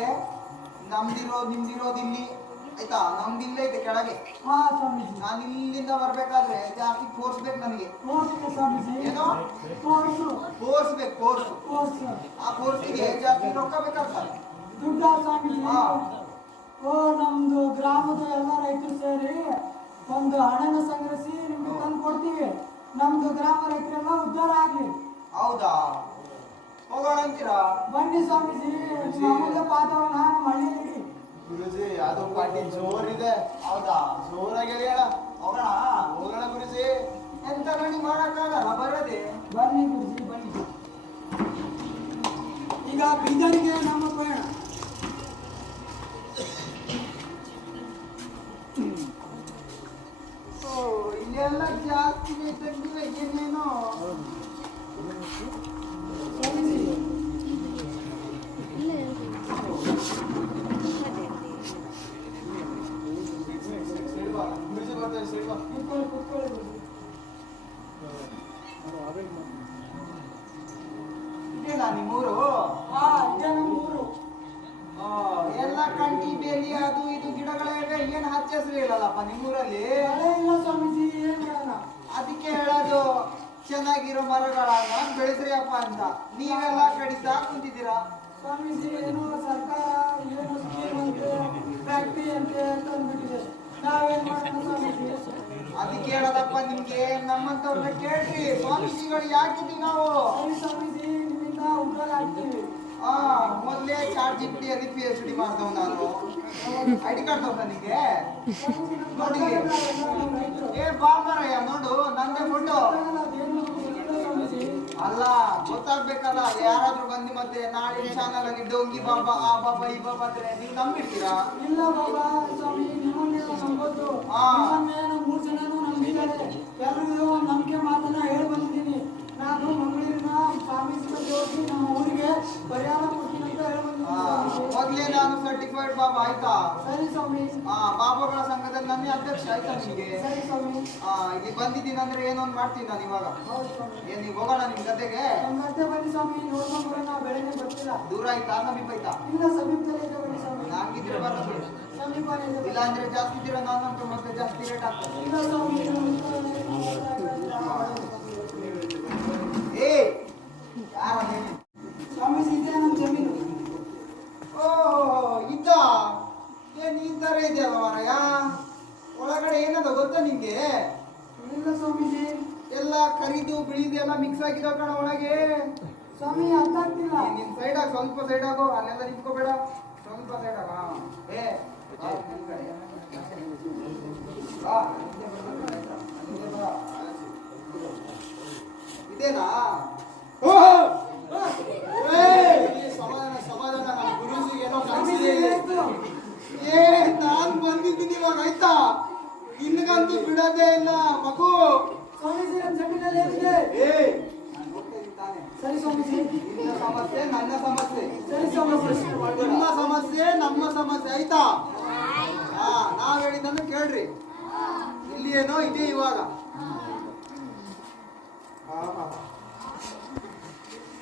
ನಿಮ್ದಿರೋದು ಇಲ್ಲಿ ಆಯ್ತಾ, ನಮ್ದಿಲ್ಲ ಐತೆ ಕೆಳಗೆ. ಹಾ ಸ್ವಾಮೀಜಿ. ನಾನು ಇಲ್ಲಿಂದ ಬರ್ಬೇಕಾದ್ರೆ ಜಾಸ್ತಿ ತೋರಿಸ್ಬೇಕು ನನಗೆ. ತೋರಿಸ್ತೆ ಸ್ವಾಮೀಜಿ. ಏನೋ ತೋರಿಸು. ತೋರಿಸ್ಬೇಕು, ಕೋರ್ಸು. ತೋರಿಸು. ಆ ಕೋರ್ಸಿಗೆ ಜಾಸ್ತಿ ರೊಕ್ಕ ಬೇಕಾಗ್ತದೆ. ದುಡ್ಡ ಸ್ವಾಮೀಜಿ. ಹಾ. ಓ ನಮ್ದು ಗ್ರಾಮದ ಎಲ್ಲ ರೈತರು ಸೇರಿ ಒಂದು ಹಣನ ಸಂಗ್ರಹಿಸಿ ನಿಮ್ಗೆ ತಂದು ಕೊಡ್ತೀವಿ. ನಮ್ದು ಗ್ರಾಮ ರೈತರೆಲ್ಲ ಉದ್ಧಾರ ಆಗ್ಲಿ. ಹೌದಾ, ಹೋಗೋಣ ಅಂತೀರಾ? ಬನ್ನಿ ಸ್ವಾಮೀಜಿ, ನಿಮ್ಮ ಅಮೂಲ್ಯ ಪಾದವನ್ನ ನಮ್ಮ ಹಳ್ಳಿಯಲ್ಲಿ ಗುರುಜಿ ಯಾವ್ದೋ ಪಾರ್ಟಿ ಜೋರಿದೆ. ಹೌದಾ, ಜೋರಾಗಿ ಹೇಳ ಹೋಗೋಣ. ಹೋಗೋಣ ಗುರುಜಿ. ಎಂತ ಗಣಿ ಮಾಡಕ್ಕಾಗಲ್ಲ, ಬರದೆ. ಬನ್ನಿ ಗುರುಜಿ ಬನ್ನಿ. ಈಗ ಬೀದರ್ಗೆ ನಮ್ಮ ಪಯಣ. ಓ ಇಲ್ಲೆಲ್ಲ ಜಾಸ್ತಿ ಬೇಕಂದ್ರೆ ಏನೇನೋ. ಸ್ವಾಮೀಜಿ ಸೈಡ್ ಬಾ ಗುರುಜಿ, ಬರ್ತಾರೆ ಸೈಡ್ ಬಾ. ಕೂತ್ಕೊಳ್ಳಿ ಕೂತ್ಕೊಳ್ಳಿ ಗುರುಜಿ. ಇದೇನಾ ನಿಮ್ಮೂರು? ಹಾ ಇದೇ ನಮ್ಮ ಊರು. ಎಲ್ಲ ಕಂಟಿ ಬೇಲಿ ಅದು ಇದು ಗಿಡಗಳೇ ಇವೆ, ಏನು ಹಚ್ಚ ಹಸಿರು ಇಲ್ಲಲ್ಲಪ್ಪ ನಿಮ್ಮೂರಲ್ಲಿ? ಮಳೆ ಇಲ್ಲ ಸ್ವಾಮೀಜಿ, ಏನ್ ಮಾಡೋಣ? ಅದಕ್ಕೆ ಹೇಳೋದು ಚೆನ್ನಾಗಿರೋ ಮರಗಳನ್ನ ಬೆಳೆಸ್ರಿ ಅಪ್ಪ ಅಂತ. ನೀವೆಲ್ಲ ಕಡಿತಾ ಕುಂತಿದ್ದೀರಾ. ಸ್ವಾಮೀಜಿ ಏನೋ ಸರ್ಕಾರ ಏನೋ ಸ್ಕೀಮ್ ಅಂತೆ ಫ್ಯಾಕ್ಟ್ರಿ ಅಂತೆ ಅಂತ ಅಂದ್ಬಿಟ್ಟಿದೆ. ನಾವೇನ್ ಮಾಡೋಣ ಸ್ವಾಮೀಜಿ? ಅದಕ್ಕೆ ಹೇಳೋದಪ್ಪ ನಿಮ್ಗೆ, ನಮ್ಮಂತವ್ರನ್ನ ಕೇಳ್ರಿ. ಸ್ವಾಮೀಜಿಗಳು ಯಾಕಿದ್ದೀವಿ ನಾವು? ಸರಿ ಸ್ವಾಮೀಜಿ, ನಿಮ್ಮಿಂದ ಉದ್ಧಾರ ಆಗ್ತೀವಿ. ಮೊದಲೇ ChatGPT ಅಲ್ಲಿ PhD ಮಾಡ್ದವ್ ನಾನು. ಐಡಿ ಕಾರ್ಡ್ ತಗೊಂಡ ನಿಂಗೆ ನೋಡಿ. ಏ ಬಾ ಮಾರಯ್ಯ, ನೋಡು ನಂದೇ ಫೋಟೋ. ಅಲ್ಲ ಗೊತ್ತಾಗ್ಬೇಕಲ್ಲ, ಯಾರಾದ್ರೂ ಬಂದು ಮತ್ತೆ ನಾಳೆ ಚಾನಲ್ ಅಲ್ಲಿ ಡೋಂಗಿ ಬಾಬಾ ಆ ಬಾಬಾ ಈ ಬಾಬಾ ಅಂದ್ರೆ ನೀವು ನಂಬಿರ್ತೀರಾ? ಇಲ್ಲ ಬಾಬಾ ಸ್ವಾಮಿ, ನಿಮ್ಮನ್ನೇನೋ ನಂಬೋದು. ನಿಮ್ಮನ್ನೇನೋ 3 ಜನನು ನಂಬಿದ್ದಾರೆ. ಎಲ್ರಿಗೂ ನಂಬಿಕೆ ಮಾತನ್ನ ಹೇಳಿ ಬಂದಿದ್ದೀನಿ. ನಾನು ಮಂಗಳೂರಿನ ಸ್ವಾಮೀಜಿ ಬಳಿ ಹೋಗಿ ನಮ್ಮ ಊರಿಗೆ ಪರಿಹಾರ ಕೊಡ್ತೀನಿ ಅಂತ ಹೇಳಿ ಬಂದಿದ್ದೀನಿ. ಮೊದ್ಲೇ ನಾನು ಸರ್ಟಿಫೈಡ್ ಬಾಬಾ ಆಯ್ತಾ? ಸರಿ ಸ್ವಾಮಿ. ಬಾಬಾಗಳ ಸಂಘದಲ್ಲಿ ನನ್ನೇ ಅಧ್ಯಕ್ಷ ಆಯ್ತಾ ನಿಮಗೆ? ಸರಿ ಸ್ವಾಮಿ. ಇಲ್ಲಿ ಬಂದಿದ್ದೀನಿ ಅಂದ್ರೆ ಏನೊಂದು ಮಾಡ್ತೀನಿ ನಾನು ಇವಾಗ. ಹೌದು ಸ್ವಾಮಿ. ಏನ್ ನೀವು ಹೋಗೋಣ ನಿಮ್ ಗದ್ದೆಗೆ? ನಮ್ಮ ಗದ್ದೆ ಬನ್ನಿ ಸ್ವಾಮಿ, ನೋಡ್ಕೊಂಡ್ ಬರೋಣ. ಬೆಳಗ್ಗೆ ಬರ್ತಿಲ್ಲ. ದೂರ ಆಯ್ತಾ ಸಮೀಪ ಆಯ್ತಾ? ಇಲ್ಲ ಸಮೀಪದಲ್ಲೇ ಇದೆ ಬನ್ನಿ ಸ್ವಾಮಿ. ನಾಂಗಿದ್ರೆ ಬರೋದು, ಸಮೀಪನೇ ಇದೆ. ಇಲ್ಲ ಅಂದ್ರೆ ಜಾಸ್ತಿ ಇದ್ರೆ ನಾನಂತೂ ಮತ್ತೆ ಜಾಸ್ತಿ ರೇಟ್ ಆಗ್ತದೆ. ಇಲ್ಲ ಸ್ವಾಮಿ. ಏ ಯಾರ ನೀನು? ಸ್ವಾಮೀಜಿ ಇದೆ ನಮ್ಮ ಜಮೀನು. ಓ ಇದ್ದ ಏನ್ ಈ ತರ ಇದೆಯಲ್ಲ ಮಾರಯ್ಯ, ಒಳಗಡೆ ಏನದ ಗೊತ್ತಾ ನಿಂಗೆ? ಇಲ್ಲ ಸ್ವಾಮೀಜಿ. ಎಲ್ಲ ಕರಿದು ಬಿಳಿದು ಎಲ್ಲ ಮಿಕ್ಸ್ ಆಗಿದಾವ ಕಣ ಒಳಗೆ. ಸ್ವಾಮಿ ಅರ್ಥ ಆಗ್ತಿಲ್ಲ. ನಿನ್ ಸೈಡ್ ಆಗ, ಸ್ವಲ್ಪ ಸೈಡ್ ಆಗೋ, ಅಲ್ಲೆಲ್ಲ ನಿಂತ್ಕೋಬೇಡ, ಸ್ವಲ್ಪ ಸೈಡ್ ಆಗ. ಏ ಬಾ, ನಿನ್ ಕಡೆ. ಬಾ, ಹಿಂದೆ ಬರ್ಬೇಕು ಆಯ್ತಾ? ಹಿಂದೆ ಬಾ. ಇದೇನಾ? ಸಮಾಧಾನ ಸಮಾಧಾನ, ನಮ್ಮ ಗುರುಜಿಗೆ ಏನೋ ಸ್ವಾಮೀಜಿ ಕಾಣಿಸಿದೆ. ಏನಾಯ್ತು? ಏ ನಾನ್ ಬಂದಿದ್ದೀನಿ ಇವಾಗ ಆಯ್ತಾ? ನಿನ್ಗಂತೂ ಬಿಡೋದೇ ಇಲ್ಲ ಮಗು. ಸ್ವಾಮೀಜಿ ನಮ್ಮ ಜಮೀನಲ್ಲಿ ಏನಿದೆ? ಏ ನಾನ್ ಹೋಗ್ತಾ ಇದ್ದೀನಿ ತಾನೇ. ಸರಿ ಸ್ವಾಮೀಜಿ. ನಿನ್ನ ಸಮಸ್ಯೆ ನನ್ನ ಸಮಸ್ಯೆ, ಸರಿ ಸ್ವಾಮೀಜಿ. ನಿಮ್ಮ ಸಮಸ್ಯೆ ನಮ್ಮ ಸಮಸ್ಯೆ ಆಯ್ತಾ? ನಾವ್ ಹೇಳಿದ್ದನ್ನು ಕೇಳ್ರಿ. ಇಲ್ಲಿ ಏನೋ ಇದೆ ಇವಾಗ.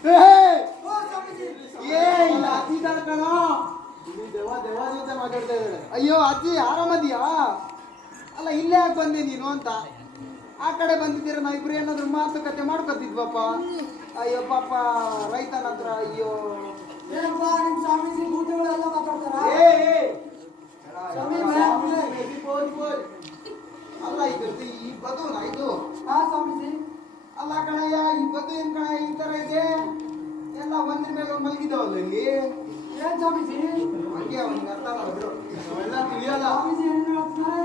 ಓ ಸ್ವಾಮೀಜಿ. ಏ ಇಲ್ಲ ಅಜ್ಜಿ ಕಣ. ಇಲ್ಲಿ ದೇವ ಜೊತೆ ಮಾತಾಡ್ತಾ ಇದ್ದಾಳೆ. ಅಯ್ಯೋ ಅಜ್ಜಿ ಆರಾಮದಿಯಾ? ಅಲ್ಲ ಇಲ್ಲೇ ಯಾಕೆ ಬಂದೆ ನೀನು ಅಂತ. ಆ ಕಡೆ ಬಂದಿದ್ದೀರ, ನಾವಿಬ್ರು ಏನಾದ್ರು ಮಾತುಕತೆ ಮಾಡ್ಕೊತಿದ್ವಪ್ಪ. ಅಯ್ಯೋ ಪಾಪ ರೈತನ ಹತ್ರ. ಅಯ್ಯೋ ಏನಪ್ಪ ನಿಮ್ಮ ಸ್ವಾಮೀಜಿ ಬೂಟಗಳೆಲ್ಲ ಮಾತಾಡ್ತಾರಾ? ಸ್ವಾಮಿ ಭಯ ಆಗ್ತಿದೆ. ಅಲ್ಲ ಇದು ಈ ಬದುನ ಇದು? ಹಾ ಸ್ವಾಮೀಜಿ. ಅಲ್ಲ ಕಣಯ್ಯ, ಈ ಬದು ಏನ್ ಕಣ ಈ ತರ ಇದೆ? ಎಲ್ಲ ಒಂದ್ರ ಮೇಲೆ ಮಲಗಿದವಲ್ಲ ಇಲ್ಲಿ. ಏನ್ ಸ್ವಾಮೀಜಿ? ಹಂಗೆ ಅವ್ನಿಗೆ ಅರ್ಥ ಆಗಲ್ಲ ಬಿಡು, ಅವೆಲ್ಲ ತಿಳಿಯಲ್ಲ, ಸ್ವಾಮೀಜಿ ಏನ್ ಹೇಳ್ತಾರೆ?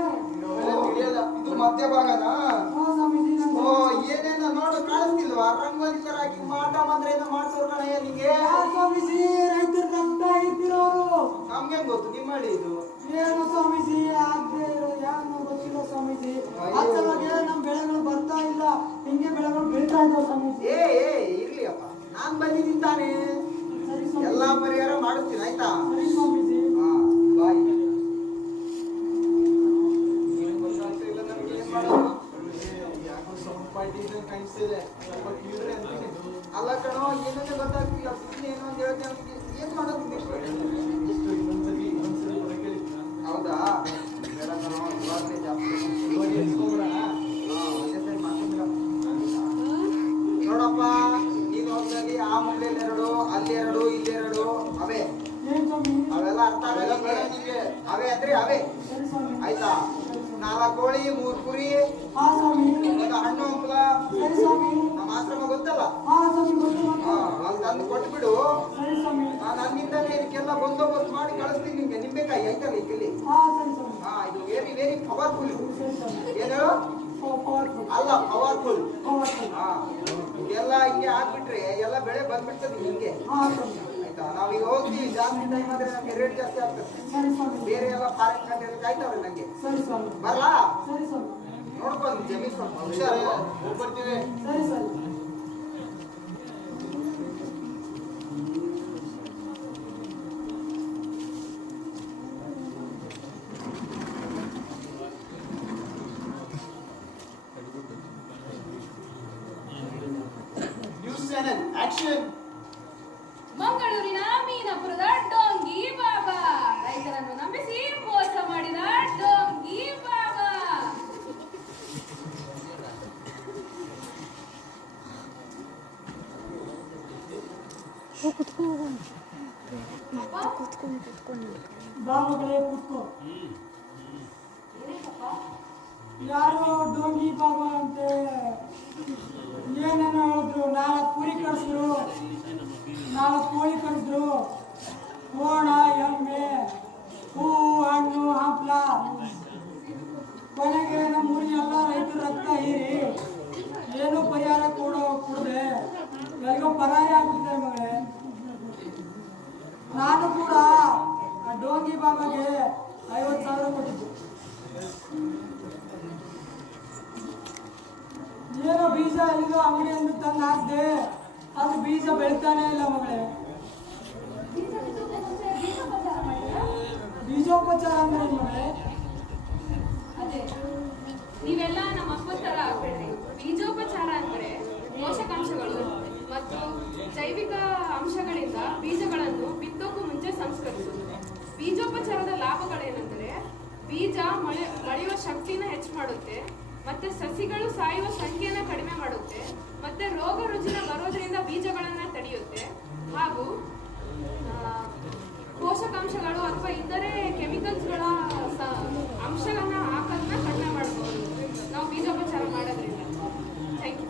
ಅವೆಲ್ಲ ತಿಳಿಯಲ್ಲ. ಇದು ಮಧ್ಯಭಾಗನಾ? ಹಾ ಸ್ವಾಮೀಜಿ. ಓ ಏನೇನೋ ನೋಡು, ಕಾಣಿಸ್ತಿಲ್ವಾ? ರಂಗೋಲಿ ತರ ಹಾಕಿ ಮಾಟ ಮಂತ್ರ ಏನೋ ಮಾಡ್ಸೋರು ಕಣಯ್ಯ ನಿಂಗೆ. ಸ್ವಾಮೀಜಿ ರೈತರು ನಂಬ್ತಾ ಇದ್ದೀರೋರು. ನಮ್ಗೆ ಗೊತ್ತು ನಿಮ್ಮ ಹಳ್ಳಿ ಇದು. ಏನು ಸ್ವಾಮೀಜಿ ಆಗದೆ ಯಾರು ಗೊತ್ತಿಲ್ಲ ಸ್ವಾಮೀಜಿ. ಅಷ್ಟರೊಳಗೆ ನಮ್ಮ ಬೆಳೆಗಳು ಬರ್ತಾ ಇಲ್ಲ, ಹಿಂಗೆ ಬೆಳೆಗಳು ಬೆಳೀತಾ ಇದ್ದಾವೆ ಸ್ವಾಮೀಜಿ. ಇರ್ಲಿ ಅಪ್ಪ, ನಾನ್ ಬಂದಿದ್ದೀನಿ ತಾನೇ, ಸರಿ ಸ್ವಾಮೀಜಿ. ಎಲ್ಲಾ ಪರಿಹಾರ ಮಾಡುತ್ತೀನಿ ಆಯ್ತಾ. ಸರಿ ಸ್ವಾಮೀಜಿ. ಹಾ ಬಾಯ್. ಏನ್ ಗೊತ್ತಾಗ್ತಾ ಇಲ್ಲ ನಮ್ಗೆ ಏನ್ ಮಾಡೋದು. ಯಾಕೋ ಸೌಂಡ್ ಪಾರ್ಟಿ ಕಾಣಿಸ್ತಿದೆ, ಸ್ವಲ್ಪ ಕ್ಲಿಯರ್ ಅಂತೀನಿ. ಅಲ್ಲ ಕಣೋ, ಏನಂತ ಗೊತ್ತಾಗ್ತಿಲ್ಲ. ಸುಮ್ಮನೆ ಏನೋ ಅಂತ ಹೇಳಿದ್ರೆ ನಮ್ಗೆ ಏನ್ ಮಾಡೋದು ಇನ್ನೊಂದ್ಸರಿ ಬರಕ್ಕೆ ಹೌದಾ? ಬೇಡ ಕಣೋ, ಇವಾಗಲೇ ಜಾಸ್ತಿ ಇವಾಗ ಎತ್ಕೊಂಡ್ಬಿಡ. ಒಂದೇ ಸರಿ ಮಾಡ್ಕೊಂಡ್ಬಿಡ. ನೋಡಪ್ಪ, ನೀನು ಹೋಗ್ದಲ್ಲಿ ಆ ಮೂಲೆಯಲ್ಲಿ 2, ಅಲ್ಲಿ 2, ಇಲ್ಲಿ 2 ಅವೇ. ಏನ್ ಸ್ವಾಮಿ? ಅವೆಲ್ಲ ಅರ್ಥ ಆಗಲ್ಲ ಬೇಡ ನಿಮ್ಗೆ. ಅವೇ ಅಂದ್ರೆ ಅವೇ ಸರಿ ಸ್ವಾಮಿ. ಆಯ್ತಾ. 4 ಕೋಳಿ, 3 ಕುರಿ, ಹಾ ಸ್ವಾಮಿ. ಒಂದು ಹಣ್ಣು ಹಂಪಲ. ಸರಿ ಸ್ವಾಮಿ. ನಮ್ಮ ಆಶ್ರಮ ಗೊತ್ತಲ್ಲ, ಹಾ ಸ್ವಾಮಿ ಗೊತ್ತು ಗೊತ್ತು. ಅಲ್ಲಿ ತಂದು ಕೊಟ್ಬಿಡು. ಸರಿ ಸ್ವಾಮಿ. ನನ್ನಿಂದಲೇ ಇದಕ್ಕೆಲ್ಲ ಬಂದೋಬಸ್ತ್ ಮಾಡಿ ಕಳಿಸ್ತೀನಿ ನಿಮ್ಗೆ. ನಿಂಬೆಕಾಯಿ ಐತಲ್ಲ ಇಲ್ಲಿ. ಹಾ ಸರಿ ಸ್ವಾಮಿ. ಇದು ವೆರಿ ವೆರಿ ಪವರ್ಫುಲ್. ಸರಿ ಸ್ವಾಮಿ. ಏನ್ ಹೇಳು? ಪವರ್ಫುಲ್. ಅಲ್ಲ, ಪವರ್ಫುಲ್. ಪವರ್ಫುಲ್. ಇದೆಲ್ಲ ಹಿಂಗೆ ಹಾಕ್ಬಿಟ್ರೆ ಎಲ್ಲ ಬೆಳೆ ಬಂದ್ಬಿಡ್ತದೆ ಹಿಂಗೆ. ಹಾ ಸ್ವಾಮಿ. ಆಯ್ತಾ, ನಾವೀಗ ಹೋಗ್ತೀವಿ. ಜಾಸ್ತಿ ಟೈಮ್ ಆದ್ರೆ ನಮ್ಗೆ ರೇಟ್ ಜಾಸ್ತಿ ಆಗ್ತದೆ. ಸರಿ ಸ್ವಾಮಿ. ಬೇರೆ ಎಲ್ಲ ಫಾರಿನ್ ಕಂಟ್ರಿ ಕಾಯ್ತಾವ್ರೆ ನಂಗೆ. ಸರಿ ಸ್ವಾಮಿ. ಬರಲಾ? ಸರಿ ಸ್ವಾಮಿ. ನೋಡ್ಕೊಂಡು ಜಮೀನ್ ಸ್ವಲ್ಪ ಹುಷಾರು. ಹೋಗ್ಬರ್ತೀವಿ. ಸರಿ ಸರಿ. News channel action. ಮಂಗಳೂರಿನ ಮೀನಾಪುರದ ಡೋಂಗಿ ಬಾಬಾ ರೈತರನ್ನು ನಂಬಿಸಿ ಮೋಸ ಮಾಡಿದ ಡೋಂಗಿ ಬಾಬಾ. ಬಾ ಮಗಳೇ ಕೂತ್ಕೋ. ಯಾರು ಡೋಂಗಿ ಬಾಬಾ ಅಂತೆ ಏನೇನೋ ಹೇಳಿದ್ರು. 4 ಕುರಿ ಕಳಿಸಿದ್ರು, 4 ಕೋಳಿ ಕಳಿಸಿದ್ರು, ಕೋಣ, ಎಮ್ಮೆ, ಹೂವು, ಹಣ್ಣು, ಹಂಪಲ. ಕೊನೆಗೆ ನಮ್ಮ ಊರಿನೆಲ್ಲ ರೈತರ ರಕ್ತ ಹೀರಿ ಏನೂ ಪರಿಹಾರ ಕೊಡದೆ ಎಲ್ಲಿಗೋ ಪರಾರಿ ಆಗ್ಬಿಟ್ಟಿದ್ದಾರೆ ಮಗಳೇ. ನಾನು ಕೂಡ ಆ ಡೋಂಗಿ ಬಾಬಾಗೆ 50,000 ಕೊಟ್ಟಿದ್ದು. ಏನೋ ಬೀಜ ಎಲ್ಲಿಗೋ ಅಂಗಡಿಯಿಂದ ತಂದು ಹಾಕ್ದೆ, ಅದು ಬೀಜ ಬೆಳಿತಾನೆ ಇಲ್ಲ ಮಗಳೇ. ಬೀಜೋಪಚಾರ ಅಂದ್ರೆ ಏನು ಮಗಳೇ? ಅದೇ ನೀವೆಲ್ಲ ನಮ್ಮ ಅಪ್ಪ ತರ ಆಗ್ಬೇಡ್ರಿ. ಬೀಜೋಪಚಾರ ಅಂದ್ರೆ ಪೋಷಕಾಂಶಗಳು ಮತ್ತು ಜೈವಿಕ ಅಂಶಗಳಿಂದ ಬೀಜಗಳನ್ನು ಬಿತ್ತೋಕು ಮುಂಚೆ ಸಂಸ್ಕರಿಸುವುದು. ಬೀಜೋಪಚಾರದ ಲಾಭಗಳೇನೆಂದರೆ ಬೀಜ ಮೊಳೆಯುವ ಶಕ್ತಿನ ಹೆಚ್ಚು ಮಾಡುತ್ತೆ, ಮತ್ತೆ ಸಸಿಗಳು ಸಾಯುವ ಸಂಖ್ಯೆಯನ್ನು ಕಡಿಮೆ ಮಾಡುತ್ತೆ, ಮತ್ತೆ ರೋಗ ರುಜಿನ ಬರೋದ್ರಿಂದ ಬೀಜಗಳನ್ನ ತಡೆಯುತ್ತೆ, ಹಾಗೂ ಪೋಷಕಾಂಶಗಳು ಅಥವಾ ಇತರೆ ಕೆಮಿಕಲ್ಸ್ಗಳ ಅಂಶಗಳನ್ನ ಹಾಕೋದನ್ನ ಕಡಿಮೆ ಮಾಡಬಹುದು ನಾವು ಬೀಜೋಪಚಾರ ಮಾಡೋದ್ರಿಂದ. Thank you.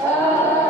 Ah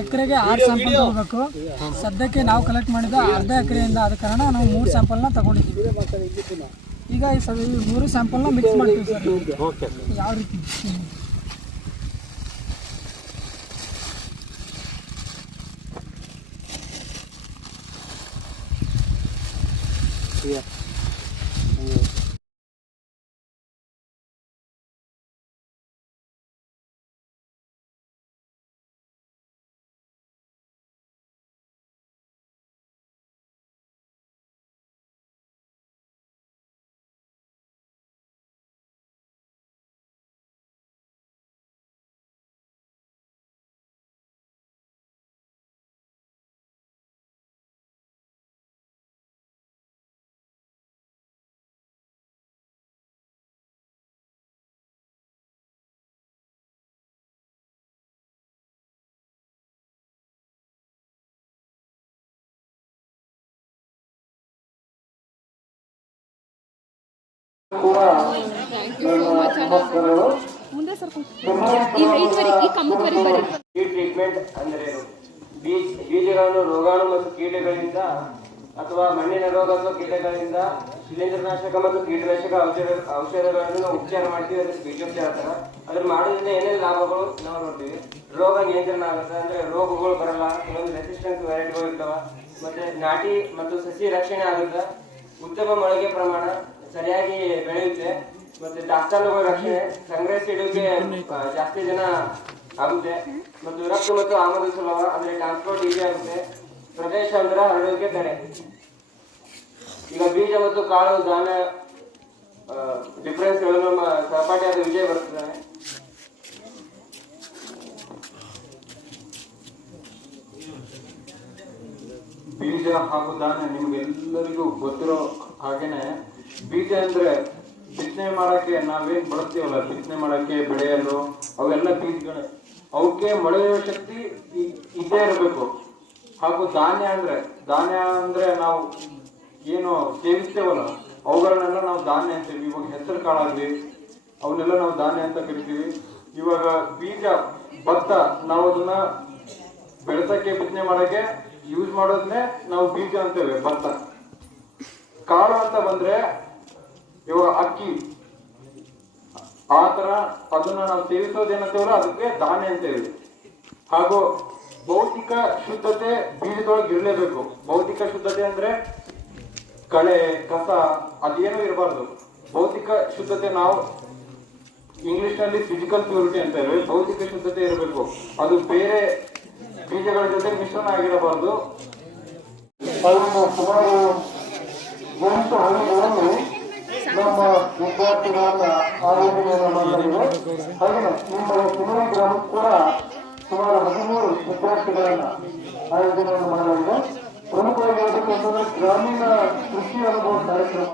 ಎಕರೆಗೆ 6 ಸ್ಯಾಂಪಲ್ ತಗೋಬೇಕು. ಸದ್ಯಕ್ಕೆ ನಾವು ಕಲೆಕ್ಟ್ ಮಾಡಿದ ಅರ್ಧ ಎಕರೆಯಿಂದ ಆದ ಕಾರಣ ನಾವು 3 ಸ್ಯಾಂಪಲ್ನ ತಗೊಂಡಿದ್ದೀವಿ. ಈಗ ಈ 3 ಸ್ಯಾಂಪಲ್ನ ಮಿಕ್ಸ್ ಮಾಡ್ತೀವಿ ಸರ್. ಯಾವ ರೀತಿ ಈ ಟ್ರೀಟ್ಮೆಂಟ್ ಅಂದರೆ ಬೀಜಗಳನ್ನು ರೋಗಾಣು ಮತ್ತು ಕೀಟಗಳಿಂದ ಅಥವಾ ಮಣ್ಣಿನ ರೋಗ ಅಥವಾ ಕೀಟಗಳಿಂದ ಶಿಲೀಂಧ್ರನಾಶಕ ಮತ್ತು ಕೀಟನಾಶಕ ಔಷಧಗಳನ್ನು ನಾವು ಉಪಚಾರ ಮಾಡ್ತೀವಿ. ಅದಕ್ಕೆ ಬೀಜೋಪಚಾರ ಅಂತಾರ. ಅದ್ರ ಮಾಡೋದ್ರಿಂದ ಏನೇನು ಲಾಭಗಳು ನಾವು ನೋಡ್ತೀವಿ. ರೋಗ ನಿಯಂತ್ರಣ ಆಗುತ್ತೆ, ಅಂದ್ರೆ ರೋಗಗಳು ಬರಲ್ಲ, ಕೆಲವೊಂದು ರೆಸಿಸ್ಟೆನ್ಸ್ ವೆರೈಟಿಗಳು ಇರ್ತಾವ, ಮತ್ತೆ ನಾಟಿ ಮತ್ತು ಸಸಿ ರಕ್ಷಣೆ ಆಗುತ್ತೆ, ಉತ್ತಮ ಮೊಳಕೆ ಪ್ರಮಾಣ, ಸರಿಯಾಗಿ ಬೆಳೆಯುತ್ತೆ, ಮತ್ತೆ ದಾಸ್ತಾನುಗಳ ರಕ್ಷಣೆ, ಸಂಗ್ರಹಿಸಿ ಇಡೋಕೆ ಜಾಸ್ತಿ ದಿನ ಆಗುತ್ತೆ, ಮತ್ತು ರಫ್ತು ಮತ್ತು ಆಮದು ಸುಲಭ, ಅಂದ್ರೆ ಟ್ರಾನ್ಸ್ಪೋರ್ಟ್ ಈಸಿ ಆಗುತ್ತೆ, ಪ್ರದೇಶಾಂತರ ಹರಡುವಿಕೆ ತಡೆ. ಈಗ ಬೀಜ ಮತ್ತು ಕಾಳು ಧಾನ್ಯ ಡಿಫರೆನ್ಸ್ ನಮ್ಮ ಸಹಪಾಠಿಯಾದ ವಿಜಯ ಬರುತ್ತಿದ್ದಾನೆ. ಬೀಜ ಹಾಗೂ ಧಾನ್ಯ ನಿಮ್ಗೆಲ್ಲರಿಗೂ ಗೊತ್ತಿರೋ ಹಾಗೇನೆ, ಬೀಜ ಅಂದ್ರೆ ಬಿತ್ತನೆ ಮಾಡಕ್ಕೆ ನಾವೇನ್ ಬಳಸ್ತೀವಲ್ಲ, ಬಿತ್ತನೆ ಮಾಡಕ್ಕೆ ಬೆಳೆಯಲು ಅವೆಲ್ಲ ಬೀಜಗಳೇ. ಅವಕ್ಕೆ ಮೊಳೆಯುವ ಶಕ್ತಿ ಇದ್ದೇ ಇರಬೇಕು. ಹಾಗೂ ಧಾನ್ಯ ಅಂದ್ರೆ ನಾವು ಏನು ಸೇವಿಸ್ತೇವಲ್ಲ ಅವುಗಳನ್ನೆಲ್ಲ ನಾವು ಧಾನ್ಯ ಅಂತೀವಿ. ಇವಾಗ ಹೆಸರು ಕಾಳಾಗ್ಲಿ ಅವನ್ನೆಲ್ಲ ನಾವು ಧಾನ್ಯ ಅಂತ ಕರಿತೀವಿ. ಇವಾಗ ಬೀಜ ಭತ್ತ ನಾವು ಅದನ್ನ ಬೆಳೆಸಕ್ಕೆ ಬಿತ್ತನೆ ಮಾಡಕ್ಕೆ ಯೂಸ್ ಮಾಡೋದನ್ನೇ ನಾವು ಬೀಜ ಅಂತೇವೆ. ಭತ್ತ ಕಾಳು ಅಂತ ಬಂದ್ರೆ ಇವಾಗ ಅಕ್ಕಿ, ಆ ತರ ಅದನ್ನ ನಾವು ಸೇವಿಸೋದೇನಂತೇವಲ್ಲ ಅದಕ್ಕೆ ಧಾನ್ಯ ಅಂತೇವೆ. ಹಾಗೂ ಭೌತಿಕ ಶುದ್ಧತೆ ಬೀಜದೊಳಗೆ ಇರಲೇಬೇಕು. ಭೌತಿಕ ಶುದ್ಧತೆ ಅಂದ್ರೆ ಕಳೆ ಕಸ ಅದೇನೂ ಇರಬಾರ್ದು. ಭೌತಿಕ ಶುದ್ಧತೆ ನಾವು ಇಂಗ್ಲಿಷ್ ನಲ್ಲಿ ಫಿಸಿಕಲ್ ಪ್ಯೂರಿಟಿ ಅಂತ ಹೇಳಿ, ಭೌತಿಕ ಶುದ್ಧತೆ ಇರಬೇಕು. ಅದು ಬೇರೆ ಬೀಜಗಳ ಜೊತೆ ಮಿಶ್ರಣ ಆಗಿರಬಾರ್ದು. ಅದನ್ನು ಸುಮಾರು 8 ಹಳ್ಳಿಗಳಲ್ಲಿ ನಮ್ಮ ವಿದ್ಯಾರ್ಥಿಗಳನ್ನ ಆಯೋಜನೆಯನ್ನು ಮಾಡಲಾಗಿದೆ. ಹಾಗೆ ನಿಮ್ಮ ಕುಮರಿ ಗ್ರಾಮ ಕೂಡ ಸುಮಾರು 13 ವಿದ್ಯಾರ್ಥಿಗಳನ್ನ ಆಯೋಜನೆಯನ್ನು ಮಾಡಲಾಗಿದೆ. ಪ್ರಮುಖವಾಗಿ ಹೇಳಬೇಕಂತಂದ್ರೆ ಗ್ರಾಮೀಣ ಕೃಷಿ ಅನುಭವ ಕಾರ್ಯಕ್ರಮ.